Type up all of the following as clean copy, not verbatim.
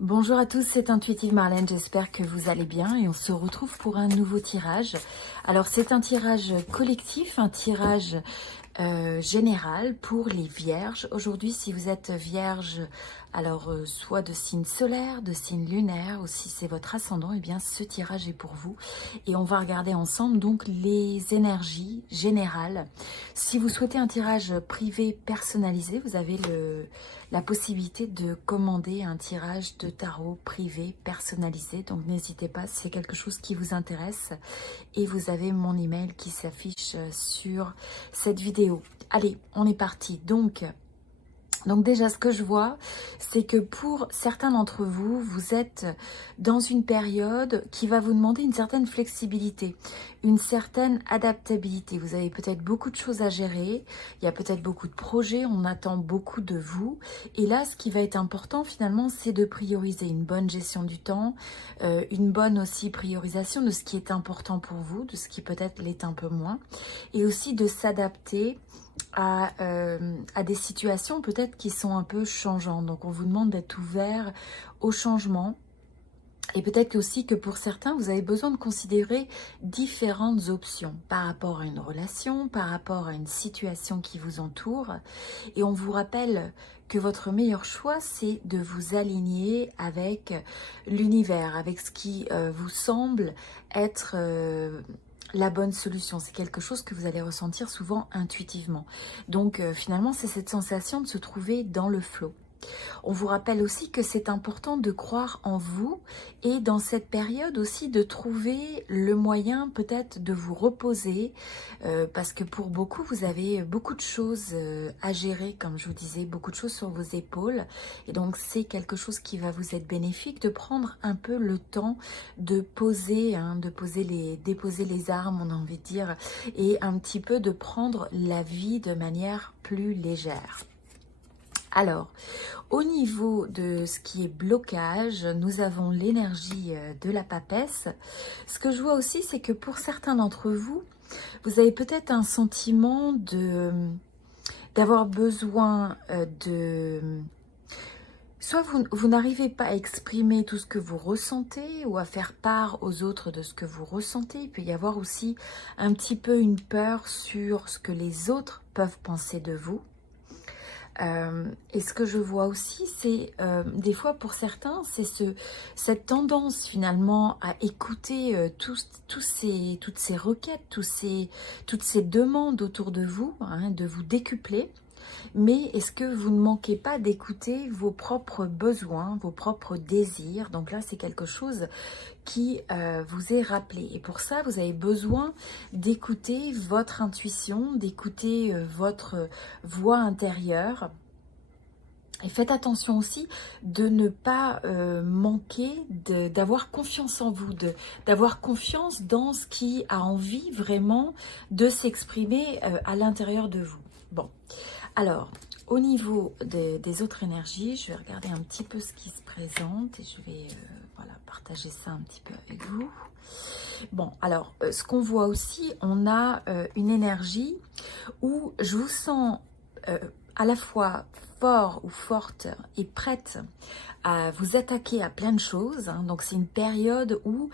Bonjour à tous, c'est Intuitive Marlène, j'espère que vous allez bien et on se retrouve pour un nouveau tirage. Alors c'est un tirage collectif, un tirage général pour les vierges. Aujourd'hui, si vous êtes vierge, alors soit de signe solaire, de signe lunaire, ou si c'est votre ascendant, eh bien ce tirage est pour vous. Et on va regarder ensemble donc les énergies générales. Si vous souhaitez un tirage privé personnalisé, vous avez la possibilité de commander un tirage de tarot privé personnalisé. Donc n'hésitez pas, si c'est quelque chose qui vous intéresse. Et vous avez mon email qui s'affiche sur cette vidéo. Allez, on est parti. Donc déjà, ce que je vois, c'est que pour certains d'entre vous, vous êtes dans une période qui va vous demander une certaine flexibilité, une certaine adaptabilité. Vous avez peut-être beaucoup de choses à gérer, il y a peut-être beaucoup de projets, on attend beaucoup de vous. Et là, ce qui va être important finalement, c'est de prioriser une bonne gestion du temps, une bonne aussi priorisation de ce qui est important pour vous, de ce qui peut-être l'est un peu moins, et aussi de s'adapter à des situations peut-être qui sont un peu changeantes. Donc on vous demande d'être ouvert au changement. Et peut-être aussi que pour certains, vous avez besoin de considérer différentes options par rapport à une relation, par rapport à une situation qui vous entoure. Et on vous rappelle que votre meilleur choix, c'est de vous aligner avec l'univers, avec ce qui vous semble être la bonne solution. C'est quelque chose que vous allez ressentir souvent intuitivement. Donc finalement, c'est cette sensation de se trouver dans le flow. On vous rappelle aussi que c'est important de croire en vous et dans cette période aussi de trouver le moyen peut-être de vous reposer parce que pour beaucoup, vous avez beaucoup de choses à gérer, comme je vous disais, beaucoup de choses sur vos épaules. Et donc, c'est quelque chose qui va vous être bénéfique de prendre un peu le temps de poser, déposer les armes, on a envie de dire, et un petit peu de prendre la vie de manière plus légère. Alors, au niveau de ce qui est blocage, nous avons l'énergie de la papesse. Ce que je vois aussi, c'est que pour certains d'entre vous, vous avez peut-être un sentiment d'avoir besoin de... Soit vous n'arrivez pas à exprimer tout ce que vous ressentez ou à faire part aux autres de ce que vous ressentez. Il peut y avoir aussi un petit peu une peur sur ce que les autres peuvent penser de vous. Et ce que je vois aussi, c'est des fois pour certains, c'est cette tendance finalement à écouter toutes ces requêtes, toutes ces demandes autour de vous, de vous décupler. Mais est-ce que vous ne manquez pas d'écouter vos propres besoins, vos propres désirs? Donc là, c'est quelque chose qui vous est rappelé. Et pour ça, vous avez besoin d'écouter votre intuition, d'écouter votre voix intérieure. Et faites attention aussi de ne pas manquer d'avoir confiance en vous, d'avoir confiance dans ce qui a envie vraiment de s'exprimer à l'intérieur de vous. Bon, alors, au niveau des autres énergies, je vais regarder un petit peu ce qui se présente et je vais voilà, partager ça un petit peu avec vous. Bon, alors, ce qu'on voit aussi, on a une énergie où je vous sens à la fois fort ou forte et prête à vous attaquer à plein de choses. Donc, c'est une période où...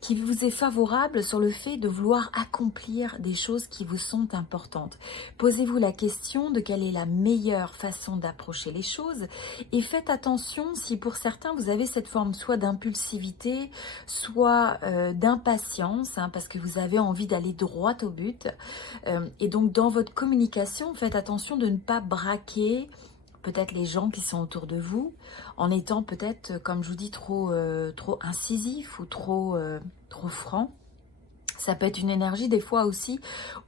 qui vous est favorable sur le fait de vouloir accomplir des choses qui vous sont importantes. Posez-vous la question de quelle est la meilleure façon d'approcher les choses et faites attention si pour certains vous avez cette forme soit d'impulsivité, soit d'impatience, parce que vous avez envie d'aller droit au but. Et donc dans votre communication, faites attention de ne pas braquer peut-être les gens qui sont autour de vous, en étant peut-être, comme je vous dis, trop incisif ou trop franc. Ça peut être une énergie des fois aussi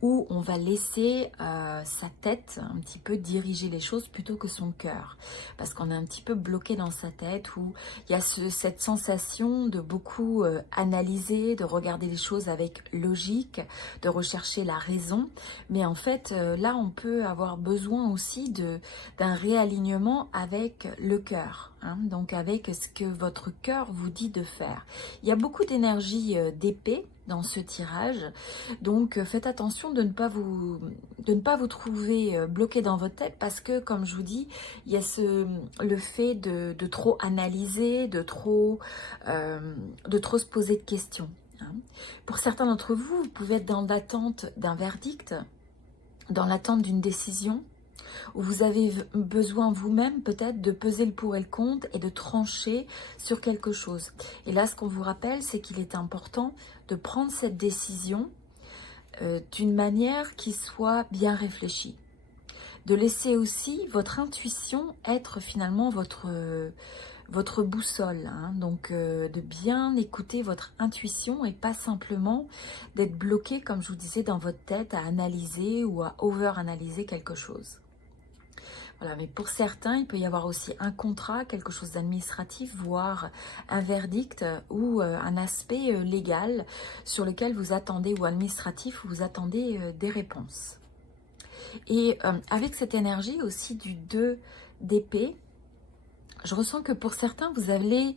où on va laisser sa tête un petit peu diriger les choses plutôt que son cœur. Parce qu'on est un petit peu bloqué dans sa tête où il y a cette sensation de beaucoup analyser, de regarder les choses avec logique, de rechercher la raison. Mais en fait, là, on peut avoir besoin aussi d'un réalignement avec le cœur. hein, donc avec ce que votre cœur vous dit de faire. Il y a beaucoup d'énergie d'épée dans ce tirage, donc faites attention de ne pas vous trouver bloqué dans votre tête, parce que comme je vous dis, il y a le fait de trop analyser, de trop se poser de questions, hein. Pour certains d'entre vous, vous pouvez être dans l'attente d'un verdict, dans l'attente d'une décision, où vous avez besoin vous-même peut-être de peser le pour et le contre et de trancher sur quelque chose. Et là, ce qu'on vous rappelle, c'est qu'il est important de prendre cette décision d'une manière qui soit bien réfléchie. De laisser aussi votre intuition être finalement votre boussole, hein. Donc de bien écouter votre intuition et pas simplement d'être bloqué, comme je vous disais, dans votre tête à analyser ou à over-analyser quelque chose. Voilà, mais pour certains, il peut y avoir aussi un contrat, quelque chose d'administratif, voire un verdict ou un aspect légal sur lequel vous attendez, ou administratif, où vous attendez des réponses. Et avec cette énergie aussi du 2 d'épée, je ressens que pour certains, vous allez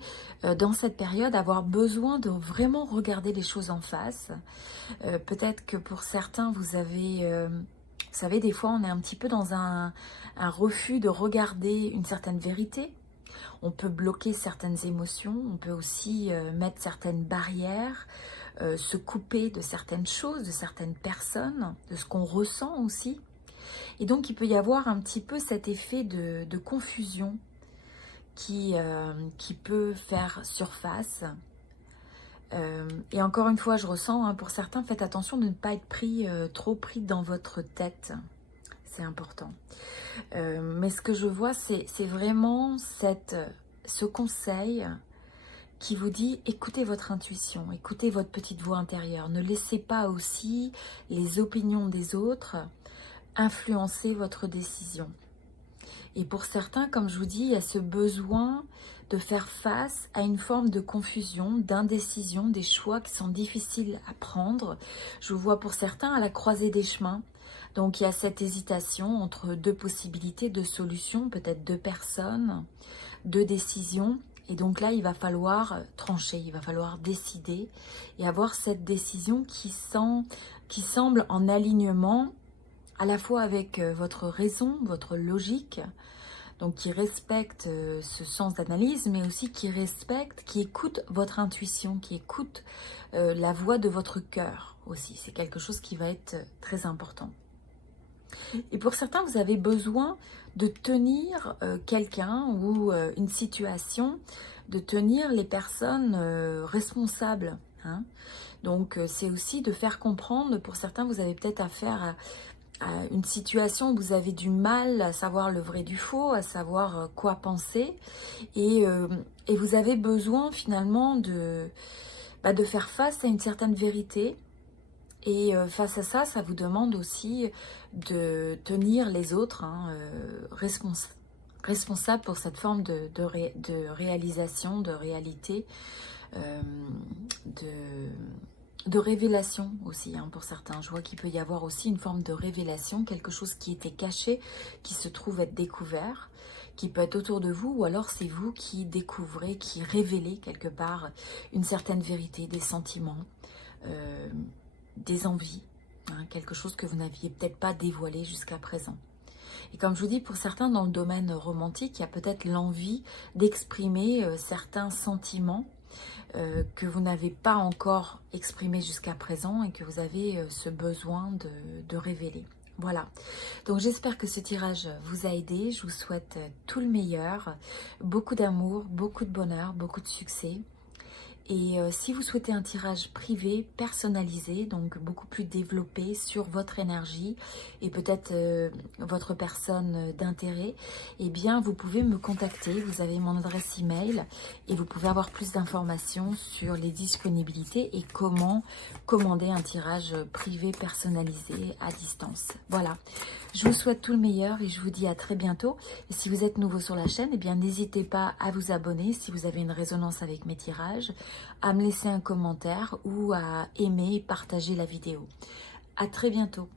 dans cette période avoir besoin de vraiment regarder les choses en face. Peut-être que pour certains, vous avez... vous savez, des fois, on est un petit peu dans un refus de regarder une certaine vérité. On peut bloquer certaines émotions, on peut aussi mettre certaines barrières, se couper de certaines choses, de certaines personnes, de ce qu'on ressent aussi. Et donc, il peut y avoir un petit peu cet effet de confusion qui peut faire surface. Et encore une fois, je ressens, hein, pour certains, faites attention de ne pas être trop pris dans votre tête. C'est important. Mais ce que je vois, c'est vraiment ce conseil qui vous dit, écoutez votre intuition, écoutez votre petite voix intérieure. Ne laissez pas aussi les opinions des autres influencer votre décision. Et pour certains, comme je vous dis, il y a ce besoin de faire face à une forme de confusion, d'indécision, des choix qui sont difficiles à prendre. Je vous vois pour certains à la croisée des chemins. Donc il y a cette hésitation entre deux possibilités, deux solutions, peut-être deux personnes, deux décisions. Et donc là, il va falloir trancher, il va falloir décider et avoir cette décision qui semble en alignement à la fois avec votre raison, votre logique, donc qui respecte ce sens d'analyse, mais aussi qui respecte, qui écoute votre intuition, qui écoute la voix de votre cœur aussi. C'est quelque chose qui va être très important. Et pour certains, vous avez besoin de tenir quelqu'un ou une situation, de tenir les personnes responsables, hein. Donc c'est aussi de faire comprendre, pour certains, vous avez peut-être affaire à une situation où vous avez du mal à savoir le vrai du faux, à savoir quoi penser, et vous avez besoin finalement de faire face à une certaine vérité. Et face à ça, ça vous demande aussi de tenir les autres, hein, responsables pour cette forme de réalisation, de réalité, de révélation aussi, hein, pour certains. Je vois qu'il peut y avoir aussi une forme de révélation, quelque chose qui était caché, qui se trouve être découvert, qui peut être autour de vous, ou alors c'est vous qui découvrez, qui révélez quelque part une certaine vérité, des sentiments, des envies, hein, quelque chose que vous n'aviez peut-être pas dévoilé jusqu'à présent. Et comme je vous dis, pour certains dans le domaine romantique, il y a peut-être l'envie d'exprimer certains sentiments que vous n'avez pas encore exprimé jusqu'à présent et que vous avez ce besoin de révéler. Voilà, donc j'espère que ce tirage vous a aidé. Je vous souhaite tout le meilleur, beaucoup d'amour, beaucoup de bonheur, beaucoup de succès. Et si vous souhaitez un tirage privé, personnalisé, donc beaucoup plus développé sur votre énergie et peut-être votre personne d'intérêt, eh bien vous pouvez me contacter. Vous avez mon adresse email et vous pouvez avoir plus d'informations sur les disponibilités et comment commander un tirage privé personnalisé à distance. Voilà, je vous souhaite tout le meilleur et je vous dis à très bientôt. Et si vous êtes nouveau sur la chaîne, eh bien n'hésitez pas à vous abonner si vous avez une résonance avec mes tirages, à me laisser un commentaire ou à aimer et partager la vidéo. À très bientôt.